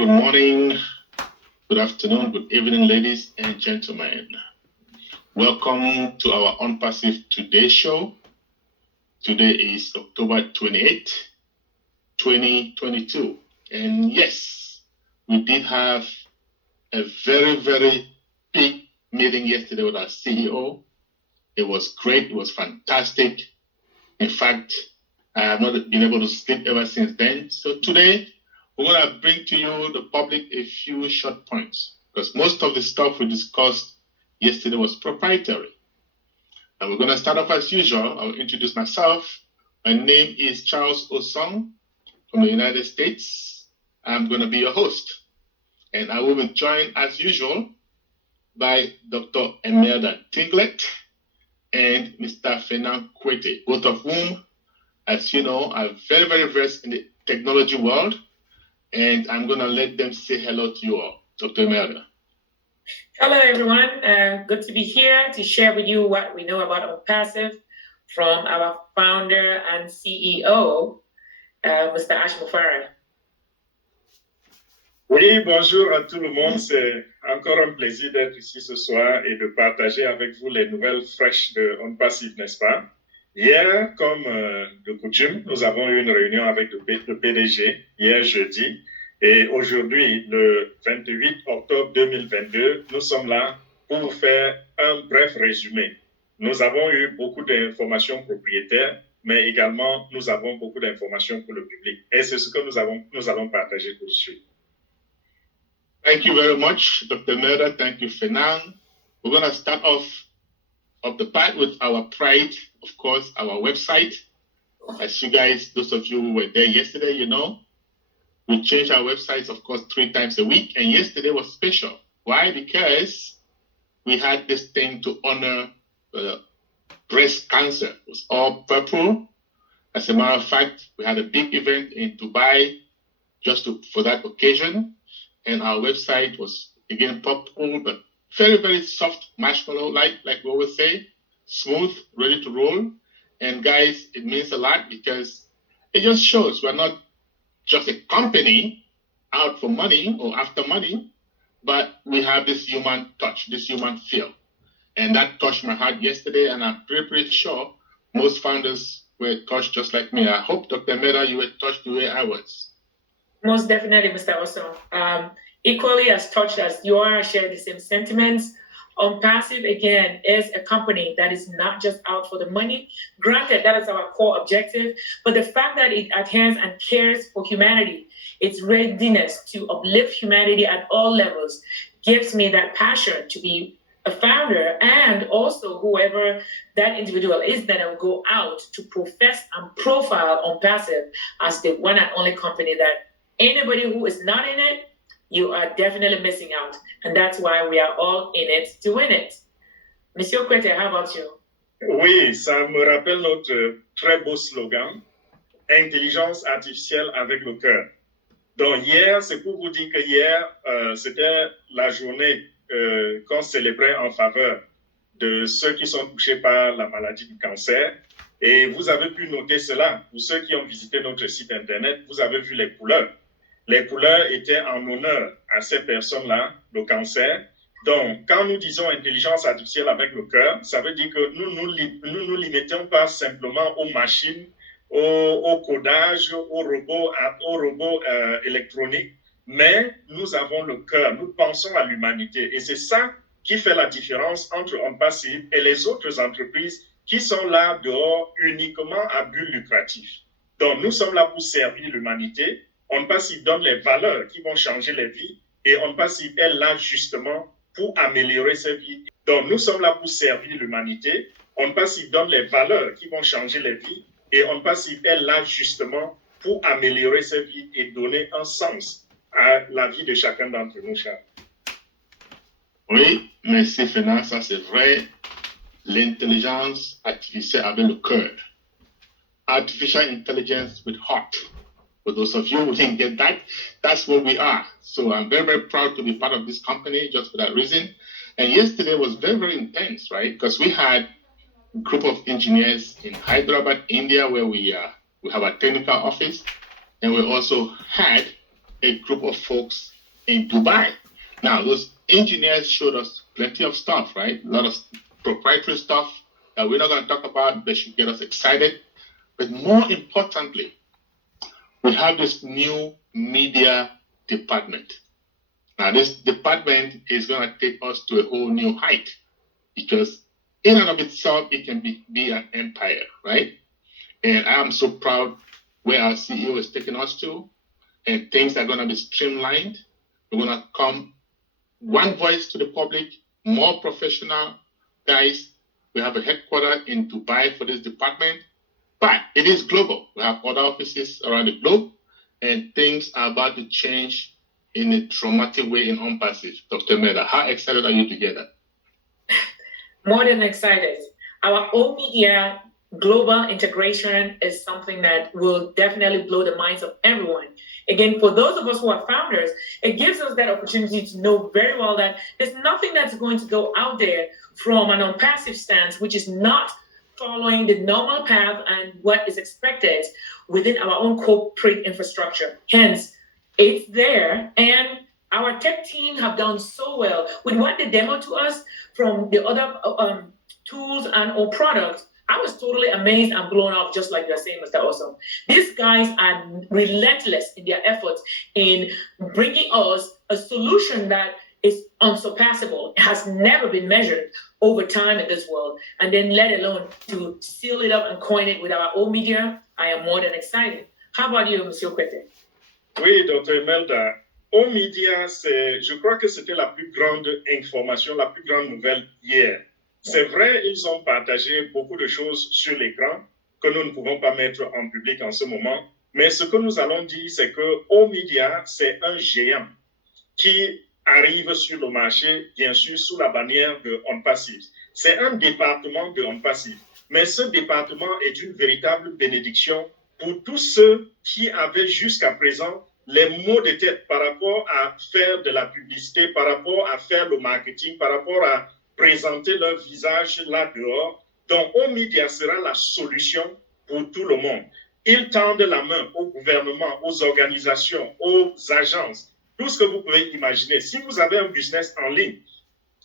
Good morning, good afternoon, good evening, ladies and gentlemen. Welcome to our Unpassive Today show. Today is October 28th, 2022. And yes, we did have a very, very big meeting yesterday with our CEO. It was great. It was fantastic. In fact, I have not been able to sleep ever since then. So today, we're going to bring to you, the public, a few short points, because most of the stuff we discussed yesterday was proprietary. And we're going to start off as usual. I'll introduce myself. My name is Charles Osong from the United States. I'm going to be your host. And I will be joined, as usual, by Dr. Ntinglet and Mr. Kuete, both of whom, as you know, are very, very versed in the technology world. And I'm going to let them say hello to you all. Dr. Imelda. Hello, everyone. Good to be here to share with you what we know about Unpassive from our founder and CEO, Mr. Ash Mufari. Oui, bonjour à tout le monde. C'est encore un plaisir d'être ici ce soir et de partager avec vous les nouvelles fraîches de Unpassive, n'est-ce pas? Hier, comme de coutume, nous avons eu une réunion avec le PDG, hier jeudi, et aujourd'hui, le 28 octobre 2022, nous sommes là pour vous faire un bref résumé. Nous avons eu beaucoup d'informations propriétaires, mais également, nous avons beaucoup d'informations pour le public. Et c'est ce que nous allons partager tout de suite. Thank you very much, Dr. Merda. Thank you, Fernand. We're going to start off the part with our pride, of course, our website. As you guys, those of you who were there yesterday, you know, we change our websites, of course, 3 times a week. And yesterday was special. Why? Because we had this thing to honor breast cancer. It was all purple. As a matter of fact, we had a big event in Dubai just for that occasion. And our website was, again, purple, but very, very soft marshmallow, like we always say, smooth, ready to roll. And guys, it means a lot because it just shows we're not just a company out for money or after money, but we have this human touch, this human feel. And that touched my heart yesterday, and I'm pretty sure most founders were touched just like me. I hope, Dr. Meda, you were touched the way I was. Most definitely, Mr. Osong. Equally as touched as you are, I share the same sentiments. Unpassive, again, is a company that is not just out for the money. Granted, that is our core objective, but the fact that it adheres and cares for humanity, its readiness to uplift humanity at all levels, gives me that passion to be a founder, and also whoever that individual is that will go out to profess and profile Unpassive as the one and only company that anybody who is not in it, you are definitely missing out. And that's why we are all in it to win it. Monsieur Kuete, how about you? Oui, ça me rappelle notre très beau slogan, intelligence artificielle avec le cœur. Donc hier, c'est pour vous dire que hier, c'était la journée qu'on célébrait en faveur de ceux qui sont touchés par la maladie du cancer. Et vous avez pu noter cela. Pour ceux qui ont visité notre site Internet, vous avez vu les couleurs. Les couleurs étaient en honneur à ces personnes-là, le cancer. Donc, quand nous disons intelligence artificielle avec le cœur, ça veut dire que nous nous limitons pas simplement aux machines, au codage, aux robots électroniques, mais nous avons le cœur, nous pensons à l'humanité. Et c'est ça qui fait la différence entre Unpassive et les autres entreprises qui sont là dehors uniquement à but lucratif. Donc, nous sommes là pour servir l'humanité. Unpassive donne les valeurs qui vont changer les vies et Unpassive est là justement pour améliorer ces vies. Donc, nous sommes là pour servir l'humanité. Unpassive donne les valeurs qui vont changer les vies et Unpassive est là justement pour améliorer ces vies et donner un sens à la vie de chacun d'entre nous, Charles. Oui, merci Fernand, ça c'est vrai. L'intelligence artificielle avec le cœur. Artificial intelligence with heart. For those of you who didn't get that, that's what we are. So I'm very, very proud to be part of this company just for that reason. And yesterday was very, very intense, right? Because we had a group of engineers in Hyderabad, India, where we have a technical office. And we also had a group of folks in Dubai. Now, those engineers showed us plenty of stuff, right? A lot of proprietary stuff that we're not going to talk about, that should get us excited. But more importantly, we have this new media department. Now, this department is going to take us to a whole new height because in and of itself, it can be an empire, right? And I'm so proud where our CEO is taking us to, and things are going to be streamlined. We're going to come one voice to the public, more professional guys. We have a headquarters in Dubai for this department, but it is global. We have other offices around the globe, and things are about to change in a dramatic way in On-Passive. Dr. Meda, how excited are you to get that? More than excited. Our own media global integration is something that will definitely blow the minds of everyone. Again, for those of us who are founders, it gives us that opportunity to know very well that there's nothing that's going to go out there from an On-Passive stance, which is not following the normal path and what is expected within our own corporate infrastructure. Hence, it's there, and our tech team have done so well with what they demo to us from the other tools and or products. I was totally amazed and blown off, just like you're saying, Mr. Osong. These guys are relentless in their efforts in bringing us a solution that is unsurpassable. It has never been measured over time in this world. And then let alone to seal it up and coin it with our own media, I am more than excited. How about you, Monsieur Kuete? Oui, Dr. Imelda. Aux médias, je crois que c'était la plus grande information, la plus grande nouvelle hier. C'est vrai, ils ont partagé beaucoup de choses sur l'écran que nous ne pouvons pas mettre en public en ce moment. Mais ce que nous allons dire, c'est que aux médias, c'est un géant qui arrive sur le marché, bien sûr, sous la bannière de On-Passive. C'est un département de On-Passive. Mais ce département est une véritable bénédiction pour tous ceux qui avaient jusqu'à présent les mots de tête par rapport à faire de la publicité, par rapport à faire le marketing, par rapport à présenter leur visage là dehors. Donc, O-Media sera la solution pour tout le monde. Ils tendent la main au gouvernement, aux organisations, aux agences, tout ce que vous pouvez imaginer. Si vous avez un business en ligne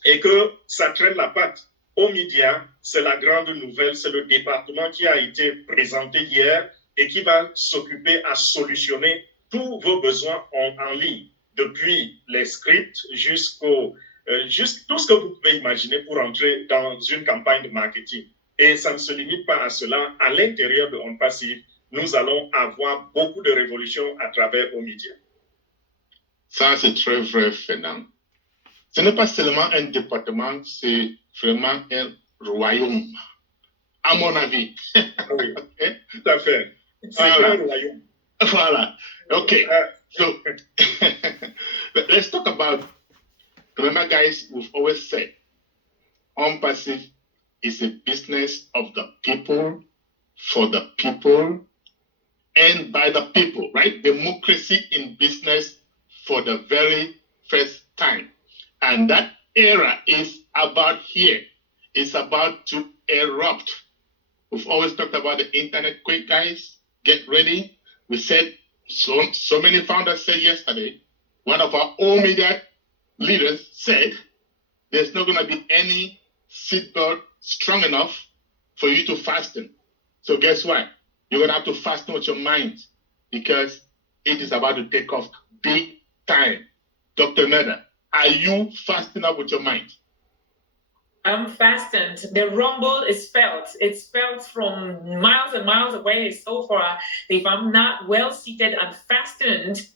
et que ça traîne la patte, O-Media, c'est la grande nouvelle, c'est le département qui a été présenté hier et qui va s'occuper à solutionner tous vos besoins en ligne, depuis les scripts jusqu'au tout ce que vous pouvez imaginer pour entrer dans une campagne de marketing. Et ça ne se limite pas à cela. À l'intérieur de On-Passive, nous allons avoir beaucoup de révolutions à travers O-Media. Ça, c'est très vrai, Fernand. Ce n'est pas seulement un département, c'est vraiment un royaume, à mon avis. Oui, okay? Tout à fait. C'est un royaume. Voilà. Okay. So let's talk about. Remember, guys, we've always said On-Passive is a business of the people, for the people, and by the people, right? Democracy in business for the very first time. And that era is about here. It's about to erupt. We've always talked about the internet quick, guys. Get ready. We said, so many founders said yesterday, one of our own media leaders said, there's not going to be any seatbelt strong enough for you to fasten. So guess what? You're going to have to fasten with your mind because it is about to take off big time. Dr. Neda, are you fastening up with your mind? I'm fastened. The rumble is felt. It's felt from miles and miles away so far. If I'm not well seated and fastened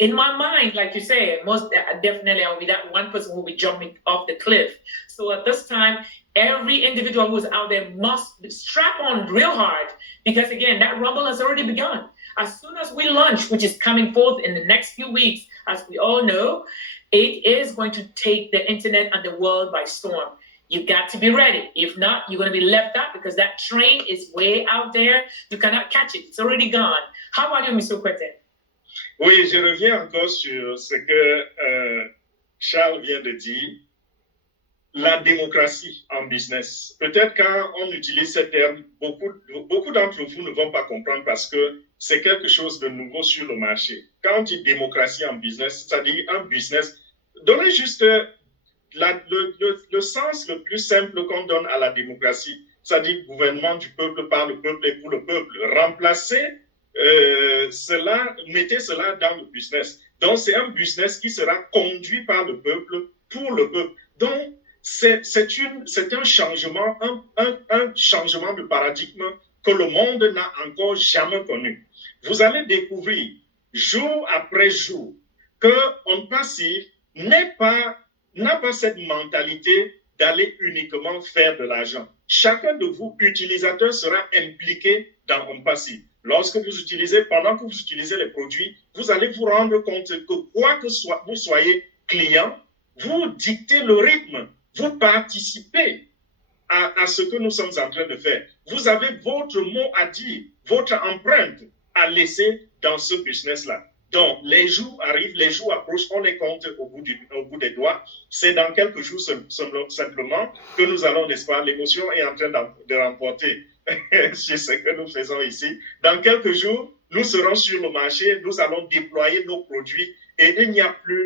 in my mind, like you say, most definitely I'll be that one person who will be jumping off the cliff. So at this time, every individual who's out there must strap on real hard because again, that rumble has already begun. As soon as we launch, which is coming forth in the next few weeks, as we all know, it is going to take the internet and the world by storm. You got to be ready. If not, you're going to be left out because that train is way out there. You cannot catch it. It's already gone. How about you, Mr. Kuete? Oui, je reviens encore sur ce que Charles vient de dire. La démocratie en business. Peut-être quand on utilise ce terme, beaucoup d'entre vous ne vont pas comprendre parce que c'est quelque chose de nouveau sur le marché. Quand on dit démocratie en business, c'est-à-dire un business, donnez juste le sens le plus simple qu'on donne à la démocratie, c'est-à-dire gouvernement du peuple, par le peuple et pour le peuple. Remplacez cela, mettez cela dans le business. Donc, c'est un business qui sera conduit par le peuple, pour le peuple. Donc, c'est un changement, un changement de paradigme que le monde n'a encore jamais connu. Vous allez découvrir, jour après jour, qu'on passif n'a pas cette mentalité d'aller uniquement faire de l'argent. Chacun de vous, utilisateurs, sera impliqué dans un passif. Lorsque vous utilisez, pendant que vous utilisez les produits, vous allez vous rendre compte que quoi que vous soyez client, vous dictez le rythme, vous participez à ce que nous sommes en train de faire. Vous avez votre mot à dire, votre empreinte à laisser dans ce business-là. Donc, les jours arrivent, les jours approchent, on les compte au bout des doigts. C'est dans quelques jours simplement que nous allons, n'est-ce pas, l'émotion est en train de remporter sur ce que nous faisons ici. Dans quelques jours, nous serons sur le marché, nous allons déployer nos produits et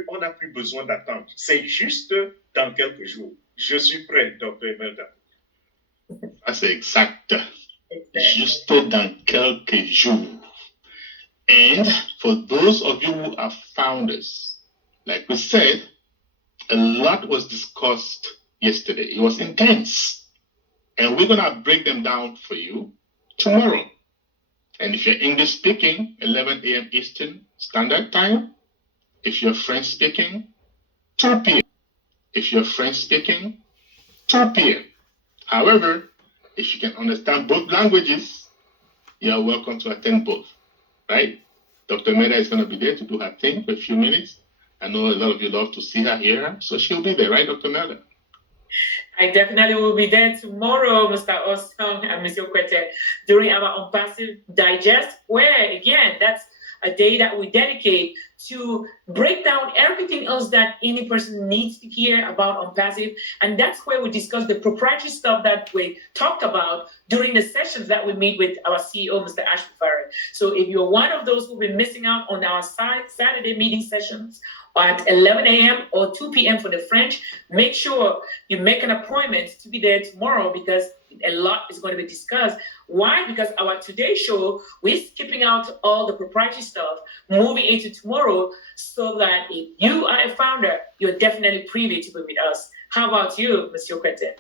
on n'a plus besoin d'attendre. C'est juste dans quelques jours. Je suis prêt, Dr. Emelda. C'est exact. Juste dans quelques jours. And for those of you who are founders, like we said, a lot was discussed yesterday. It was intense. And we're going to break them down for you tomorrow. And if you're English speaking, 11 a.m. Eastern Standard Time. If you're French speaking, 2 p.m. If you're French speaking, 2 p.m. However, if you can understand both languages, you're welcome to attend both, right? Dr. Meda is going to be there to do her thing for a few minutes. I know a lot of you love to see her, hear her, so she'll be there, right, Dr. Meda? I definitely will be there tomorrow, Mr. Osong and Mr. Kuete, during our Unpassive Digest, where, again, that's a day that we dedicate to break down everything else that any person needs to hear about Unpassive. And that's where we discuss the proprietary stuff that we talked about during the sessions that we meet with our CEO, Mr. Ashby Farrell. So if you're one of those who've been missing out on our Saturday meeting sessions at 11 a.m. or 2 p.m. for the French, make sure you make an appointment to be there tomorrow because a lot is going to be discussed. Why? Because our Today show, we're skipping out all the proprietary stuff, moving into tomorrow, so that if you are a founder, you're definitely privy to be with us. How about you, Monsieur Kuete?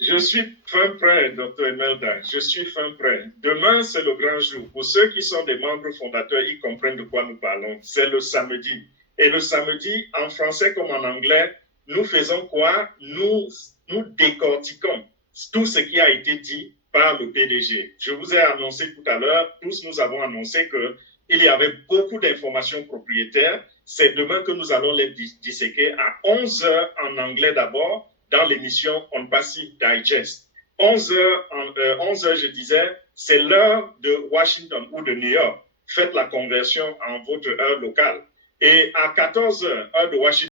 Je suis fin prêt, Dr. Emelda. Je suis fin prêt. Demain, c'est le grand jour. Pour ceux qui sont des membres fondateurs, ils comprennent de quoi nous parlons. C'est le samedi. Et le samedi, en français comme en anglais, nous faisons quoi? Nous décortiquons tout ce qui a été dit par le PDG. Je vous ai annoncé tout à l'heure, tous nous avons annoncé qu'il y avait beaucoup d'informations propriétaires. C'est demain que nous allons les disséquer à 11h en anglais d'abord, dans l'émission On Passive Digest. 11h, je disais, c'est l'heure de Washington ou de New York. Faites la conversion en votre heure locale. Et à 14h, heure de Washington,